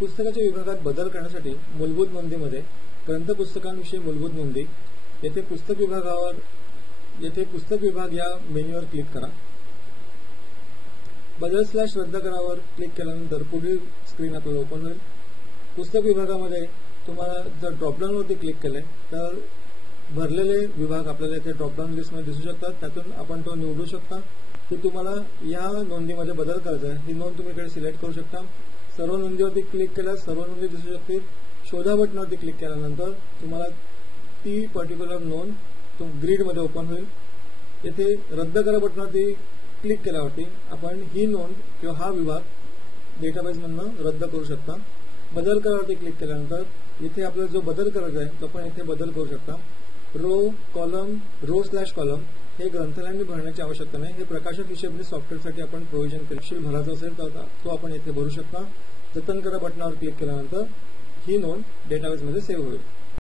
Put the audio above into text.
पुस्तकाच्या विभागात बदल करण्यासाठी मूलभूत नोंदीमध्ये ग्रंथपुस्तकांविषयी मूलभूत नोंदी येथे पुस्तक विभाग या मेन्यूवर क्लिक करा। बदल / रद्द करावर क्लिक केल्यानंतर पुढील स्क्रीन आपल्याला ओपन होईल। पुस्तक विभागामध्ये तुम्हाला जर ड्रॉपडाऊन वरती क्लिक केले तर भरलेले विभाग आपल्याला इथे ड्रॉपडाऊन लिस्ट मध्ये दिसू शकतात। त्यातून आपण तो निवडू शकता की तुम्हाला या नोंदीमध्ये बदल करायचा आहे। ही नोंद तुम्ही इकडे सिलेक्ट करू शकता। सर्व नोंदीवरती क्लिक केल्यास सर्व नोंदी दिसू शकतील। शोधा बटनावरती क्लिक केल्यानंतर तुम्हाला ती पर्टिक्युलर नोंद ग्रीड मध्ये ओपन होईल। येथे रद्द करा बटनावरती क्लिक केल्यावरती आपण ही नोंद किंवा हा विभाग डेटाबेस मधून रद्द करू शकता। बदल करावरती क्लिक केल्यानंतर इथे आपल्याला जो बदल करायचा आहे तो आपण इथे बदल करू शकता। रो / कॉलम हे ग्रंथालयाने भरण्याची आवश्यकता नाही। हे प्रकाशक हिशेबनी सॉफ्टवेअरसाठी आपण प्रोव्हिजन केलेलं भरायचं असेल तर तो आपण इथे भरू शकता। जतन करा बटनावर क्लिक केल्यानंतर ही नोंद डेटाबेस मध्ये सेव्ह होईल।